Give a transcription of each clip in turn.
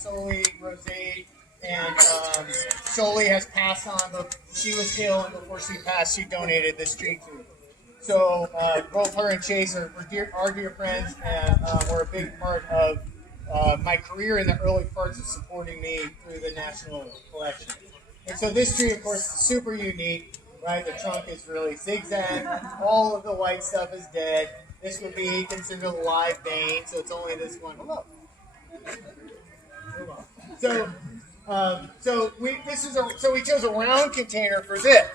Soli Rosé, and Soli has passed on, but she was ill, and before she passed, she donated this tree to me. So both her and Chase are dear friends, and were a big part of my career in the early parts of supporting me through the national collection. And so this tree, of course, is super unique, right? The trunk is really zigzag. All of the white stuff is dead. This would be considered a live vein, so it's only this one. Hello. So, we chose a round container for this.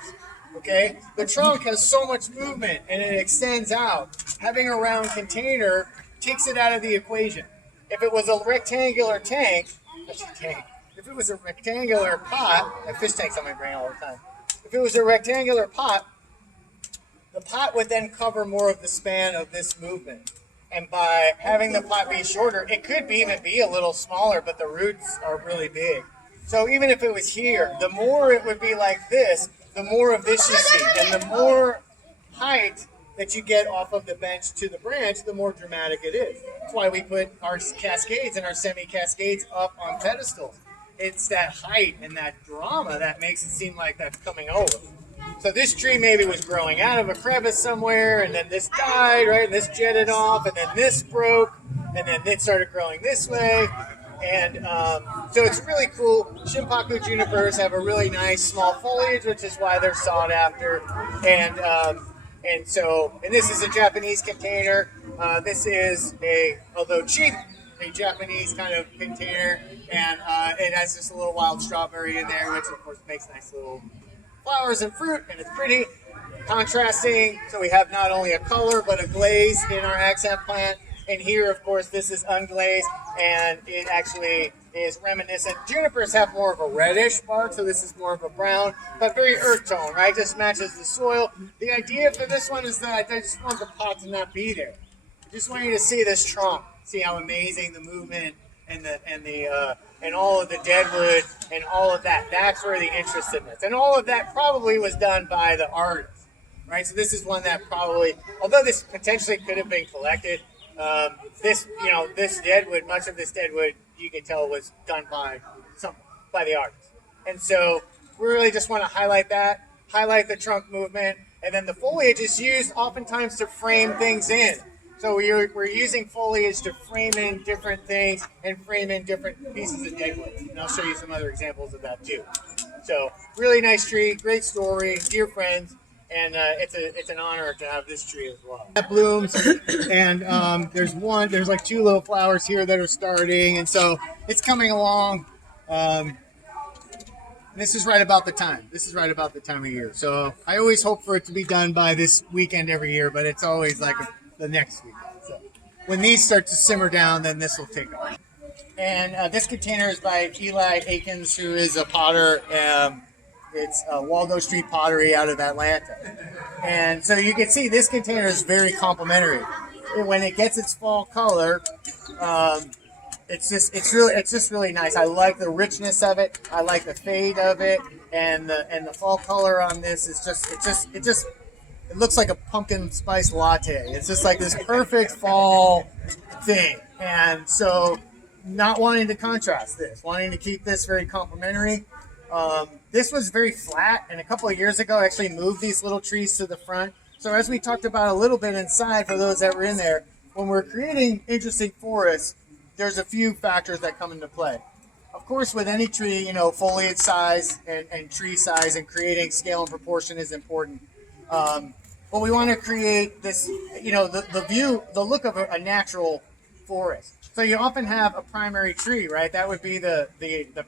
Okay, the trunk has so much movement and it extends out. Having a round container takes it out of the equation. If it was a rectangular tank, if it was a rectangular pot, like fish tanks on my brain all the time. If it was a rectangular pot, the pot would then cover more of the span of this movement. And by having the pot be shorter, it could even be a little smaller, but the roots are really big. So even if it was here, the more it would be like this, the more of this you see. And the more height that you get off of the bench to the branch, the more dramatic it is. That's why we put our cascades and our semi-cascades up on pedestals. It's that height and that drama that makes it seem like that's coming over. So this tree maybe was growing out of a crevice somewhere, and then this died, right? And this jetted off, and then this broke, and then it started growing this way. And so it's really cool. Shinpaku junipers have a really nice small foliage, which is why they're sought after. And this is a Japanese container. This is although cheap, a Japanese kind of container, and it has just a little wild strawberry in there, which of course makes nice little flowers and fruit, and it's pretty contrasting. So we have not only a color but a glaze in our accent plant. And here, of course, this is unglazed, and it actually is reminiscent. Junipers have more of a reddish bark, so this is more of a brown, but very earth tone, right? Just matches the soil. The idea for this one is that I just want the pot to not be there. I just want you to see this trunk, see how amazing the movement and all of the deadwood and all of that. That's where the interestedness, and all of that probably was done by the artist, right? So this is one that probably, although this potentially could have been collected. This deadwood, much of this deadwood, you can tell was done by the artist. And so we really just want to highlight the trunk movement, and then the foliage is used oftentimes to frame things in. So we're using foliage to frame in different things and frame in different pieces of deadwood. And I'll show you some other examples of that too. So really nice tree, great story, dear friends. And it's an honor to have this tree as well. That blooms, and there's like two little flowers here that are starting, and so it's coming along. This is right about the time. This is right about the time of year. So I always hope for it to be done by this weekend every year, but it's always like the next weekend. So when these start to simmer down, then this will take off. And this container is by Eli Akins, who is a potter. It's Waldo Street Pottery out of Atlanta. And so you can see this container is very complimentary. When it gets its fall color, it's just really nice. I like the richness of it. I like the fade of it, and the fall color on this is it looks like a pumpkin spice latte. It's just like this perfect fall thing. And so not wanting to contrast this, wanting to keep this very complimentary. This was very flat, and a couple of years ago I actually moved these little trees to the front. So as we talked about a little bit inside for those that were in there, when we're creating interesting forests, there's a few factors that come into play. Of course, with any tree, foliage size and tree size and creating scale and proportion is important. But we want to create this, the look of a natural forest. So you often have a primary tree, right? That would be the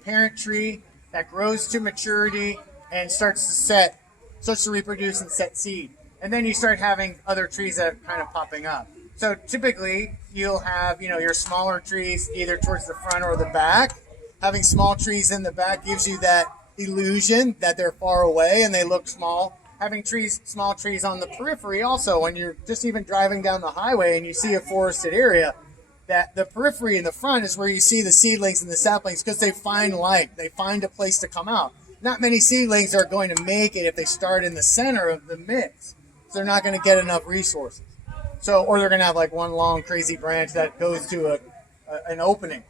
parent tree that grows to maturity and starts to reproduce and set seed. And then you start having other trees that are kind of popping up. So typically you'll have, your smaller trees either towards the front or the back. Having small trees in the back gives you that illusion that they're far away and they look small. Having small trees on the periphery also, when you're just even driving down the highway and you see a forested area, that the periphery in the front is where you see the seedlings and the saplings because they find light. They find a place to come out. Not many seedlings are going to make it if they start in the center of the mix. So they're not going to get enough resources. Or they're going to have like one long crazy branch that goes to an opening.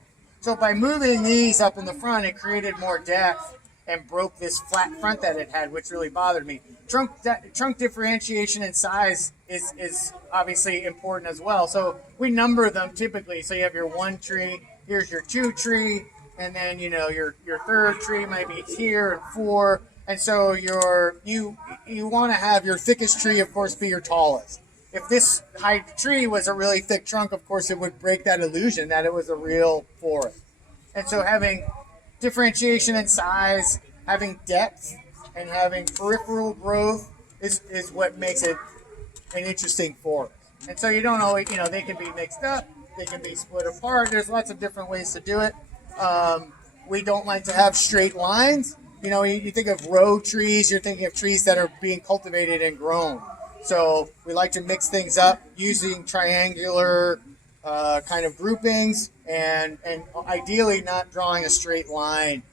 So by moving these up in the front, it created more depth and broke this flat front that it had, which really bothered me. Trunk differentiation and size is obviously important as well. So we number them typically. So you have your 1 tree, here's your 2 tree, and then your 3rd tree might be here, and 4. And so you want to have your thickest tree, of course, be your tallest. If this high tree was a really thick trunk, of course, it would break that illusion that it was a real forest. And so having differentiation in size, having depth, and having peripheral growth is what makes it an interesting forest. And so you don't always, they can be mixed up, they can be split apart. There's lots of different ways to do it. We don't like to have straight lines. You think of row trees, you're thinking of trees that are being cultivated and grown. So we like to mix things up using triangular kind of groupings, and ideally not drawing a straight line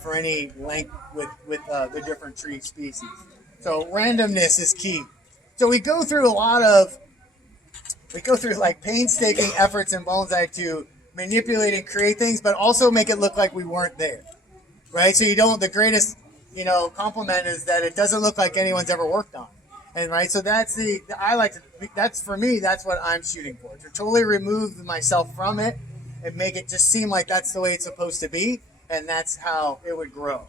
for any length with the different tree species. So randomness is key. So we go through like painstaking efforts in bonsai to manipulate and create things, but also make it look like we weren't there, right? So the greatest compliment is that it doesn't look like anyone's ever worked on. And right, so that's for me, that's what I'm shooting for, to totally remove myself from it and make it just seem like that's the way it's supposed to be, and that's how it would grow.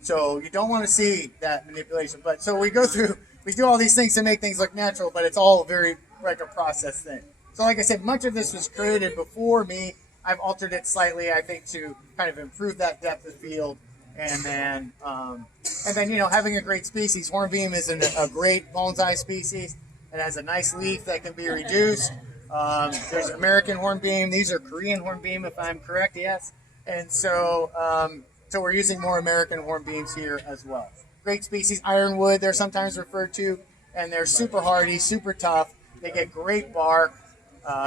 So you don't want to see that manipulation. But so we do all these things to make things look natural, but it's all very like a process thing. So like I said, much of this was created before me. I've altered it slightly, I think, to kind of improve that depth of field. And then having a great species. Hornbeam is a great bonsai species. It has a nice leaf that can be reduced. There's American hornbeam. These are Korean hornbeam, if I'm correct, yes. And so we're using more American hornbeams here as well. Great species. Ironwood, they're sometimes referred to, and they're super hardy, super tough. They get great bark,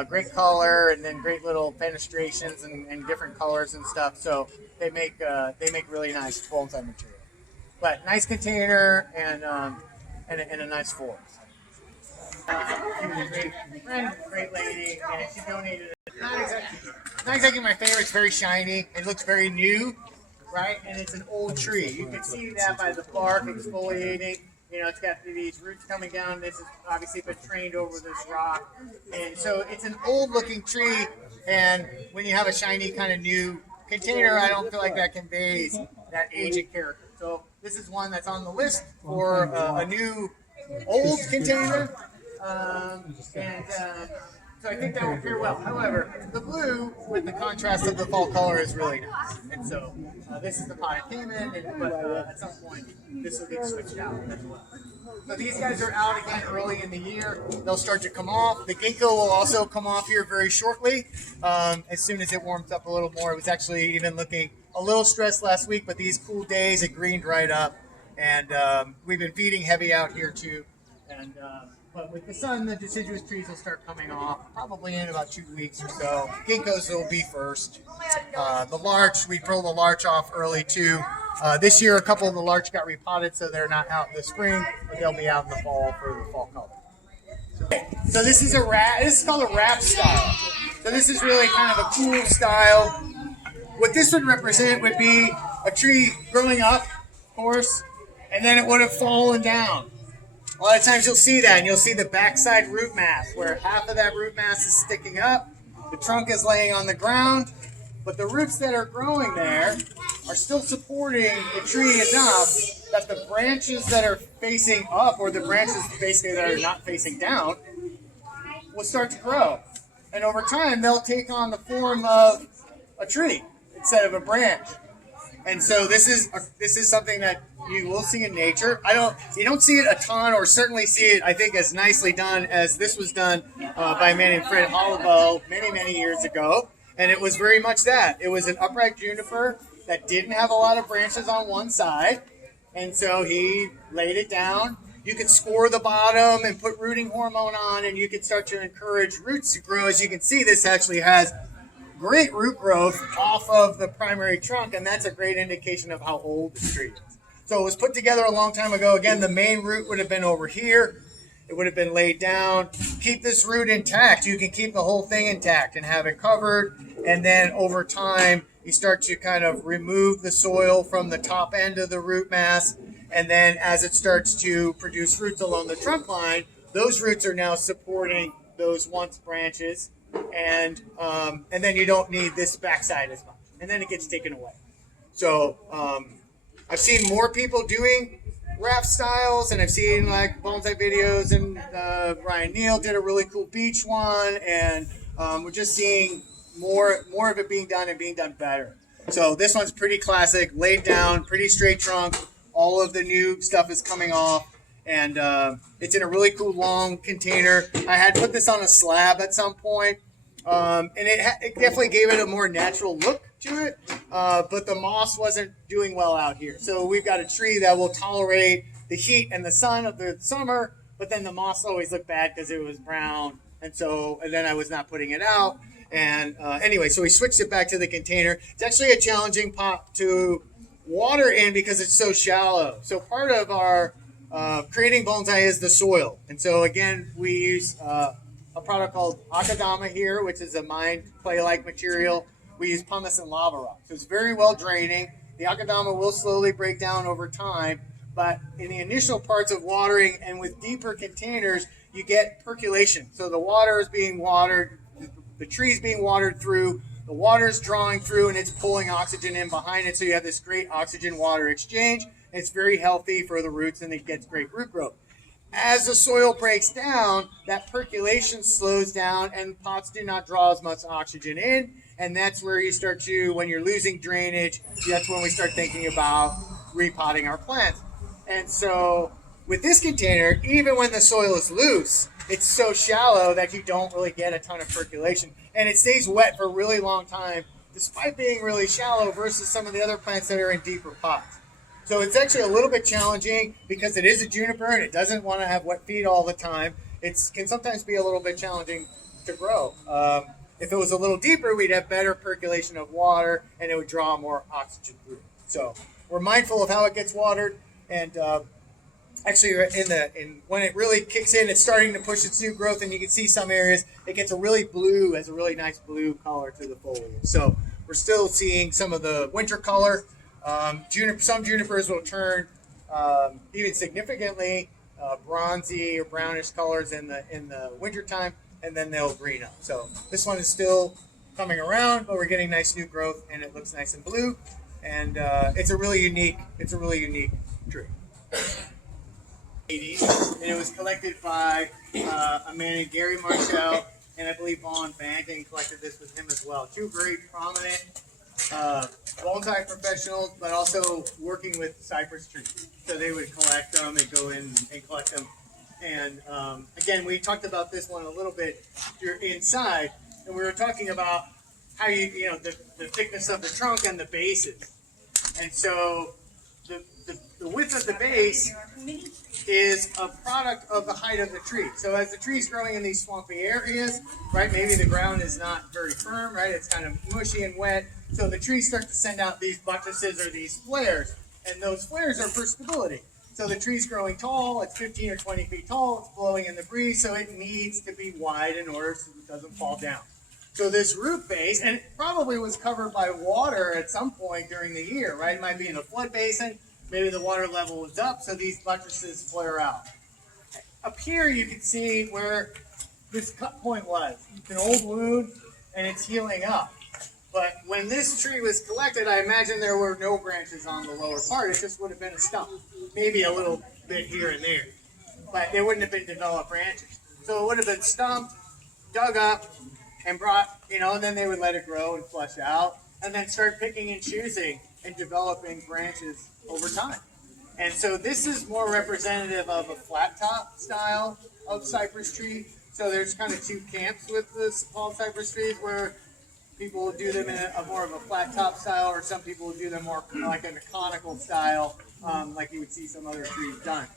great color, and then great little fenestrations and different colors and stuff. So they make really nice bonsai material. But nice container and a nice forest. Great friend, great lady, and she donated it. Not exactly my favorite. It's very shiny. It looks very new, right? And it's an old tree. You can see that by the bark exfoliating. It's got these roots coming down. This has obviously been trained over this rock. And so it's an old-looking tree, and when you have a shiny kind of new container, I don't feel like that conveys that age and character. So this is one that's on the list for a new old container. So I think that will pair well. However, the blue with the contrast of the fall color is really nice. And so this is the pot it came in, but at some point this will get switched out as well. So these guys are out again early in the year. They'll start to come off. The ginkgo will also come off here very shortly as soon as it warms up a little more. It was actually even looking a little stressed last week, but these cool days it greened right up. And we've been feeding heavy out here too. And but with the sun, the deciduous trees will start coming off probably in about 2 weeks or so. Ginkgos will be first. The larch, we pulled the larch off early too. This year, a couple of the larch got repotted, so they're not out in the spring, but they'll be out in the fall for the fall color. So this is this is called a wrap style. So this is really kind of a cool style. What this would represent would be a tree growing up, of course, and then it would have fallen down. A lot of times you'll see that, and you'll see the backside root mass, where half of that root mass is sticking up, the trunk is laying on the ground, but the roots that are growing there are still supporting the tree enough that the branches that are facing up, or the branches basically that are not facing down, will start to grow. And over time, they'll take on the form of a tree instead of a branch. And so this is something that you will see in nature. You don't see it a ton, or certainly see it, I think, as nicely done as this was done by a man named Fred Hollabo many years ago. And it was very much that. It was an upright juniper that didn't have a lot of branches on one side. And so he laid it down. You could score the bottom and put rooting hormone on, and you could start to encourage roots to grow. As you can see, this actually has great root growth off of the primary trunk, and that's a great indication of how old the tree is. So it was put together a long time ago. Again, the main root would have been over here. It would have been laid down. Keep this root intact. You can keep the whole thing intact and have it covered. And then over time, you start to kind of remove the soil from the top end of the root mass. And then as it starts to produce roots along the trunk line, those roots are now supporting those once branches. And then you don't need this backside as much. And then it gets taken away. So I've seen more people doing raft styles, and I've seen like bonsai videos, and Ryan Neal did a really cool beach one, and we're just seeing more of it being done and being done better. So this one's pretty classic, laid down, pretty straight trunk. All of the new stuff is coming off, and it's in a really cool long container. I had put this on a slab at some point, and it definitely gave it a more natural look to it, but the moss wasn't doing well out here. So we've got a tree that will tolerate the heat and the sun of the summer, but then the moss always looked bad because it was brown, and then I was not putting it out. And anyway, so we switched it back to the container. It's actually a challenging pot to water in because it's so shallow. So part of our creating bonsai is the soil, and so again we use a product called akadama here, which is a mined clay-like material. We use pumice and lava rock. So it's very well draining. The akadama will slowly break down over time, but in the initial parts of watering and with deeper containers, you get percolation. So the water is being watered, the tree's being watered through, the water's drawing through, and it's pulling oxygen in behind it. So you have this great oxygen-water exchange. And it's very healthy for the roots, and it gets great root growth. As the soil breaks down, that percolation slows down, and pots do not draw as much oxygen in. And that's where you start to, when you're losing drainage, that's when we start thinking about repotting our plants. And so with this container, even when the soil is loose, it's so shallow that you don't really get a ton of percolation. And it stays wet for a really long time, despite being really shallow versus some of the other plants that are in deeper pots. So it's actually a little bit challenging because it is a juniper and it doesn't want to have wet feet all the time. It can sometimes be a little bit challenging to grow. If it was a little deeper, we'd have better percolation of water and it would draw more oxygen through. So we're mindful of how it gets watered, and actually when it really kicks in, it's starting to push its new growth, and you can see some areas it gets a really nice blue color to the foliage. So we're still seeing some of the winter color. Some junipers will turn even significantly bronzy or brownish colors in the wintertime, and then they'll green up. So this one is still coming around, but we're getting nice new growth, and it looks nice and blue. And it's a really unique tree. 80s, and it was collected by a man named Gary Marshall, and I believe Vaughn Banting collected this with him as well. Two very prominent bonsai professionals, but also working with cypress trees. So they would collect them and go in and collect them. And again, we talked about this one a little bit inside, and we were talking about how the thickness of the trunk and the bases. And so the width of the base is a product of the height of the tree. So as the tree's growing in these swampy areas, right, maybe the ground is not very firm, right, it's kind of mushy and wet, so the trees start to send out these buttresses or these flares, and those flares are for stability. So the tree's growing tall, it's 15 or 20 feet tall, it's blowing in the breeze, so it needs to be wide in order so it doesn't fall down. So this root base, and it probably was covered by water at some point during the year, right? It might be in a flood basin, maybe the water level was up, so these buttresses flare out. Up here you can see where this cut point was. It's an old wound, and it's healing up. But when this tree was collected, I imagine there were no branches on the lower part. It just would have been a stump, maybe a little bit here and there. But there wouldn't have been developed branches. So it would have been stumped, dug up, and brought, and then they would let it grow and flush out, and then start picking and choosing and developing branches over time. And so this is more representative of a flat top style of cypress tree. So there's kind of two camps with this fall cypress trees, where people will do them in a more of a flat top style, or some people will do them more like in a conical style, like you would see some other trees done.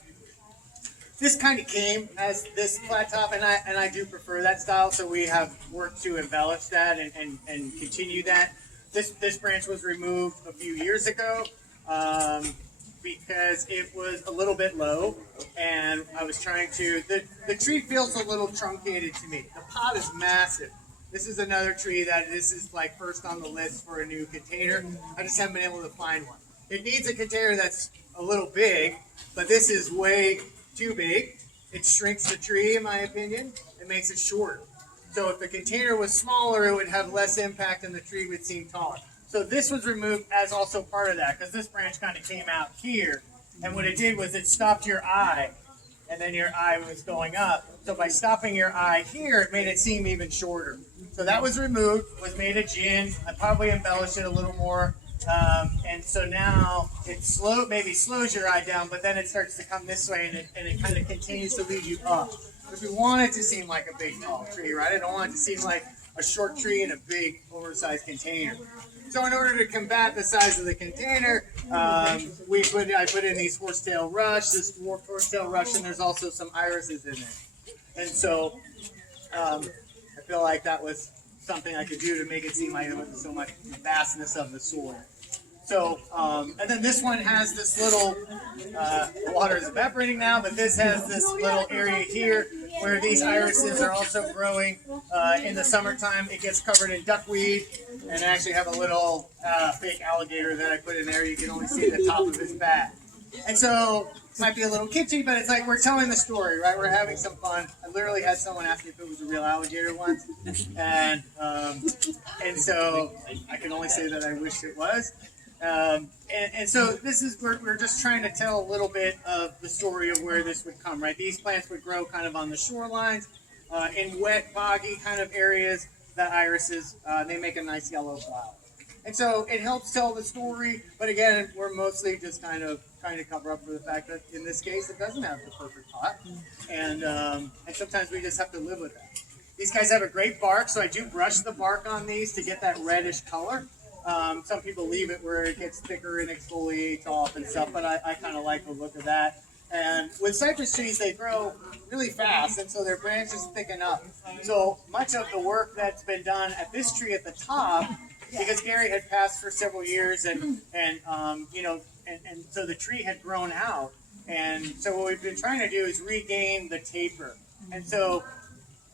This kind of came as this flat top, and I do prefer that style, so we have worked to embellish that and continue that. This branch was removed a few years ago because it was a little bit low, and I was trying to, the tree feels a little truncated to me. The pot is massive, This is another tree that this is like first on the list for a new container. I just haven't been able to find one. It needs a container that's a little big, but this is way too big. It shrinks the tree, in my opinion. It makes it shorter. So if the container was smaller, it would have less impact and the tree would seem taller. So this was removed as also part of that, because this branch kind of came out here. And what it did was it stopped your eye, and then your eye was going up. So by stopping your eye here, it made it seem even shorter. So that was removed, was made a gin. I probably embellished it a little more. And so now it maybe slows your eye down, but then it starts to come this way, and it kind of continues to lead you up. Because we want it to seem like a big, tall tree, right? I don't want it to seem like a short tree in a big, oversized container. So in order to combat the size of the container, I put in these horsetail rush, this dwarf horsetail rush, and there's also some irises in there. And so I feel like that was something I could do to make it seem like there wasn't so much vastness of the soil. So, and then this one has this little, the water is evaporating now, but this has this little area here where these irises are also growing. In the summertime, it gets covered in duckweed, and I actually have a little fake alligator that I put in there. You can only see the top of his back. And so, it might be a little kitschy, but it's like we're telling the story, right? We're having some fun. I literally had someone ask me if it was a real alligator once, and so I can only say that I wish it was. And so this is, we're just trying to tell a little bit of the story of where this would come, right? These plants would grow kind of on the shorelines, in wet, boggy kind of areas. The irises, they make a nice yellow flower. And so it helps tell the story, but again, we're mostly just kind of trying to cover up for the fact that in this case, it doesn't have the perfect pot. And sometimes we just have to live with that. These guys have a great bark, so I do brush the bark on these to get that reddish color. Some people leave it where it gets thicker and exfoliates off and stuff, but I kind of like the look of that. And with cypress trees, they grow really fast, and so their branches thicken up. So much of the work that's been done at this tree at the top, because Gary had passed for several years, and so the tree had grown out. And so what we've been trying to do is regain the taper. And so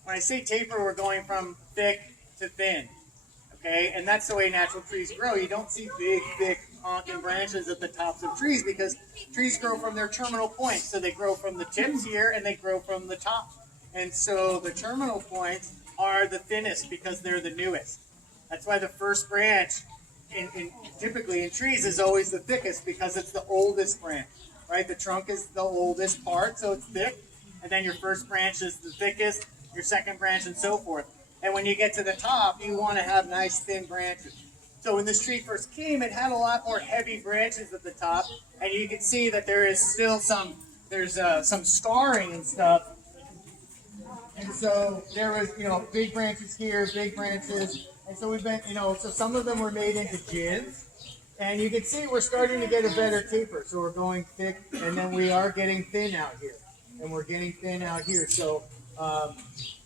when I say taper, we're going from thick to thin. Okay, and that's the way natural trees grow. You don't see big, thick, honking branches at the tops of trees because trees grow from their terminal points. So they grow from the tips here and they grow from the top. And so the terminal points are the thinnest because they're the newest. That's why the first branch, typically in trees, is always the thickest because it's the oldest branch, right? The trunk is the oldest part, so it's thick. And then your first branch is the thickest, your second branch, and so forth. And when you get to the top, you want to have nice thin branches. So when this tree first came, it had a lot more heavy branches at the top, and you can see that there is still some scarring and stuff. And so there was, big branches here, big branches, and so we've been, so some of them were made into gins, and you can see we're starting to get a better taper. So we're going thick, and then we are getting thin out here, and we're getting thin out here. So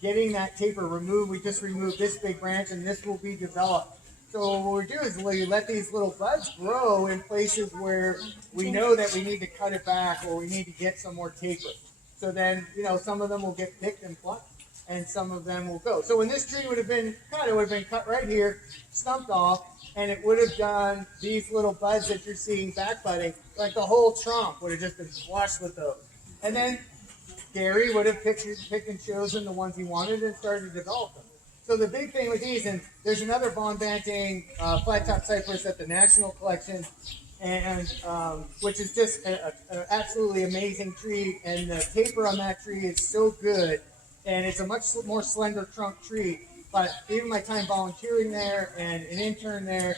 getting that taper removed, we just removed this big branch, and this will be developed. So what we do is we let these little buds grow in places where we know that we need to cut it back or we need to get some more taper. So then, some of them will get picked and plucked, and some of them will go. So when this tree would have been cut, it would have been cut right here, stumped off, and it would have done these little buds that you're seeing back budding, like the whole trunk would have just been flushed with those. And then Gary would have picked and chosen the ones he wanted and started to develop them. So the big thing with these, and there's another Von Banting flat top cypress at the National Collection, and which is just an absolutely amazing tree, and the taper on that tree is so good, and it's a much more slender trunk tree. But even my time volunteering there and an intern there,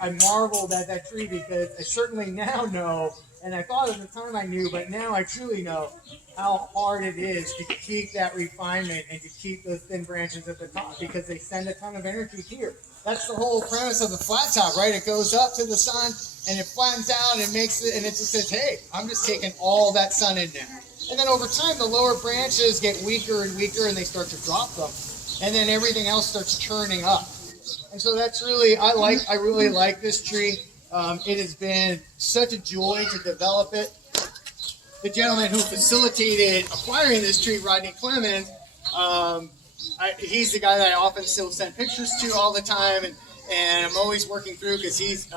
I marveled at that tree because I certainly now know, and I thought at the time I knew, but now I truly know how hard it is to keep that refinement and to keep those thin branches at the top because they send a ton of energy here. That's the whole premise of the flat top, right? It goes up to the sun and it flattens out and makes it, and it just says, hey, I'm just taking all that sun in there. And then over time, the lower branches get weaker and weaker and they start to drop them. And then everything else starts churning up. And so that's really, I really like this tree. It has been such a joy to develop it. The gentleman who facilitated acquiring this tree, Rodney Clemens, he's the guy that I often still send pictures to all the time, and I'm always working through because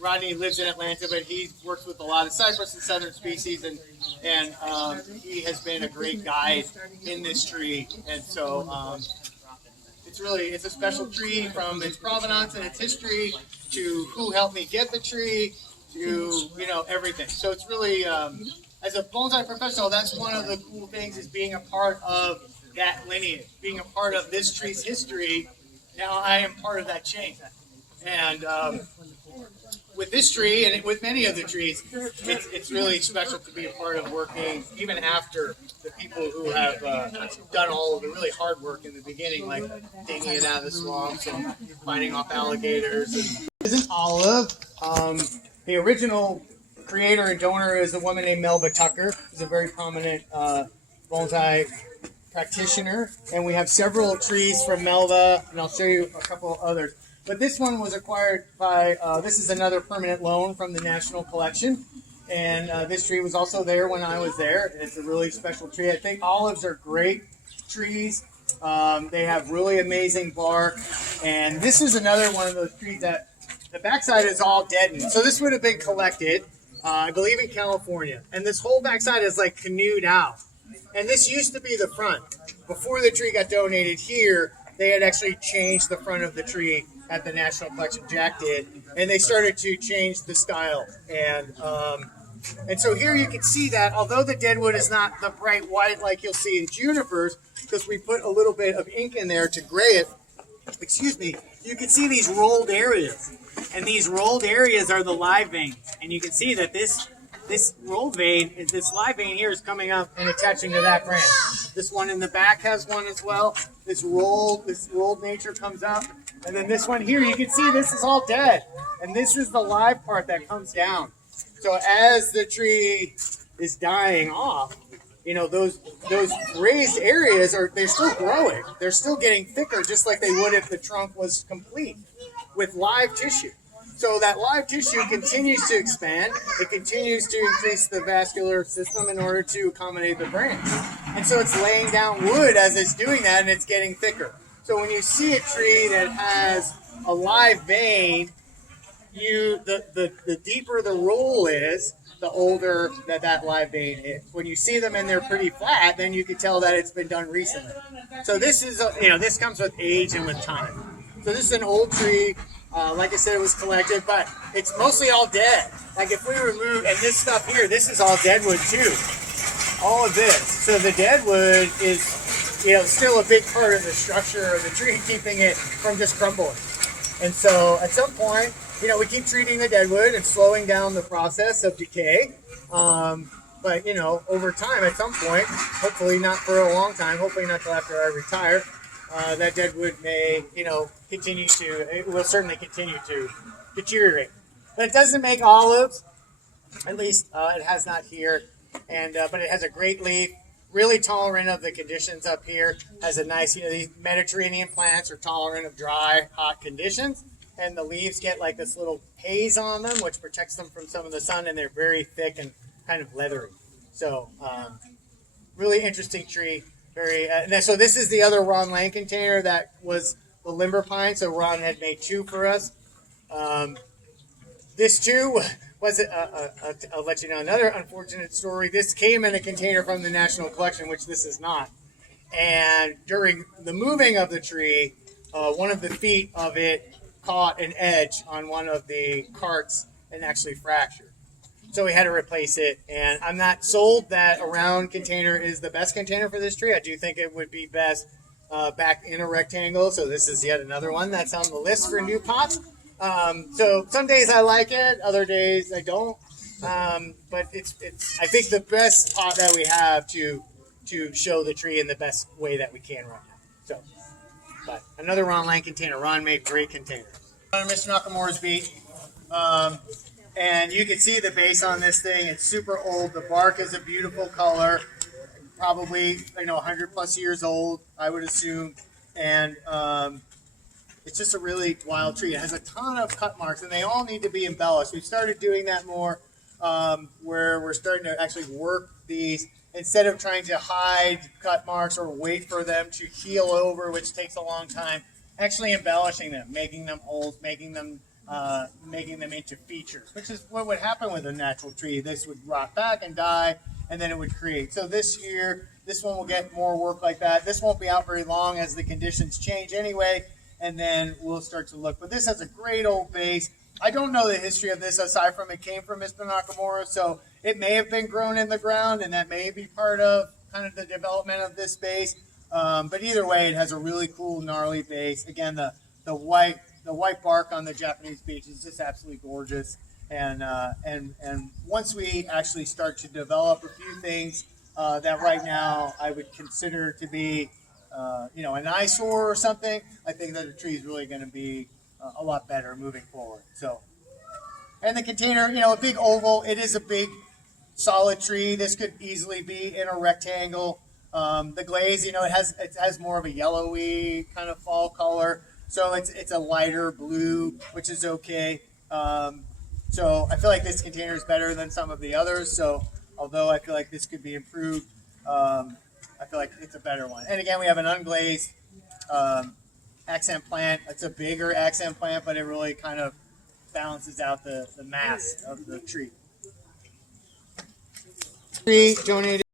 Rodney lives in Atlanta, but he works with a lot of cypress and southern species, and he has been a great guide in this tree, and so it's a special tree from its provenance and its history to who helped me get the tree to everything. So it's really as a bonsai professional, that's one of the cool things is being a part of that lineage, being a part of this tree's history. Now I am part of that chain, and with this tree and with many of the trees, it's really special to be a part of working even after the people who have done all of the really hard work in the beginning, like digging it out of the swamps and fighting off alligators. This is an olive. The original creator and donor is a woman named Melba Tucker, who's a very prominent bonsai practitioner, and we have several trees from Melba, and I'll show you a couple others. But this one was acquired by, this is another permanent loan from the National Collection. And this tree was also there when I was there. It's a really special tree. I think olives are great trees. They have really amazing bark. And this is another one of those trees that the backside is all deadened. So this would have been collected, I believe in California. And this whole backside is like canoed out. And this used to be the front. Before the tree got donated here, they had actually changed the front of the tree at the National Collection. Jack did, and they started to change the style. And so here you can see that although the deadwood is not the bright white like you'll see in junipers, because we put a little bit of ink in there to gray it, excuse me, you can see these rolled areas. And these rolled areas are the live veins. And you can see that this rolled vein, this live vein here is coming up and attaching to that branch. This one in the back has one as well. This rolled nature comes up. And then this one here, you can see this is all dead. And this is the live part that comes down. So as the tree is dying off, those raised areas they're still growing. They're still getting thicker, just like they would if the trunk was complete with live tissue. So that live tissue continues to expand. It continues to increase the vascular system in order to accommodate the branch. And so it's laying down wood as it's doing that, and it's getting thicker. So when you see a tree that has a live vein, the deeper the roll is, the older that live vein is. When you see them and they're pretty flat, then you can tell that it's been done recently. So this is, this comes with age and with time. So this is an old tree. Like I said, it was collected, but it's mostly all dead. Like if we remove, and this stuff here, this is all deadwood too. All of this. So the deadwood is, still a big part of the structure of the tree, keeping it from just crumbling. And so at some point, we keep treating the deadwood and slowing down the process of decay. But, over time, at some point, hopefully not for a long time, hopefully not till after I retire, that deadwood may, it will certainly continue to deteriorate. But it doesn't make olives, at least it has not here. And but it has a great leaf, really tolerant of the conditions up here. Has a nice, these Mediterranean plants are tolerant of dry, hot conditions. And the leaves get like this little haze on them, which protects them from some of the sun, and they're very thick and kind of leathery. So, really interesting tree. So this is the other Ron Lang container that was the limber pine. So Ron had made two for us. This too was, I'll let you know another unfortunate story. This came in a container from the National Collection, which this is not. And during the moving of the tree, one of the feet of it caught an edge on one of the carts and actually fractured. So we had to replace it. And I'm not sold that a round container is the best container for this tree. I do think it would be best back in a rectangle. So this is yet another one that's on the list for new pots. So some days I like it, other days I don't. But it's I think the best pot that we have to show the tree in the best way that we can right now. So, but another Ron Lang container. Ron made great containers. Mr. Nakamura's beet. And you can see the base on this thing. It's super old. The bark is a beautiful color. Probably, 100 plus years old, I would assume. And it's just a really wild tree. It has a ton of cut marks, and they all need to be embellished. We've started doing that more, where we're starting to actually work these instead of trying to hide cut marks or wait for them to heal over, which takes a long time, actually embellishing them, making them holes, making them into features, which is what would happen with a natural tree. This would rot back and die, and then it would create. So this year, this one will get more work like that. This won't be out very long as the conditions change anyway, and then we'll start to look. But this has a great old base. I don't know the history of this aside from it came from Mr. Nakamura, so it may have been grown in the ground, and that may be part of kind of the development of this base. But either way, it has a really cool, gnarly base. Again, the white bark on the Japanese beech is just absolutely gorgeous. And once we actually start to develop a few things that right now I would consider to be, an eyesore or something, I think that the tree is really going to be a lot better moving forward. So, and the container, a big oval. It is a big, solid tree. This could easily be in a rectangle. The glaze, it has more of a yellowy kind of fall color. So it's a lighter blue, which is okay. So I feel like this container is better than some of the others. So although I feel like this could be improved, I feel like it's a better one. And again, we have an unglazed accent plant. It's a bigger accent plant, but it really kind of balances out the mass of the tree. Tree donated.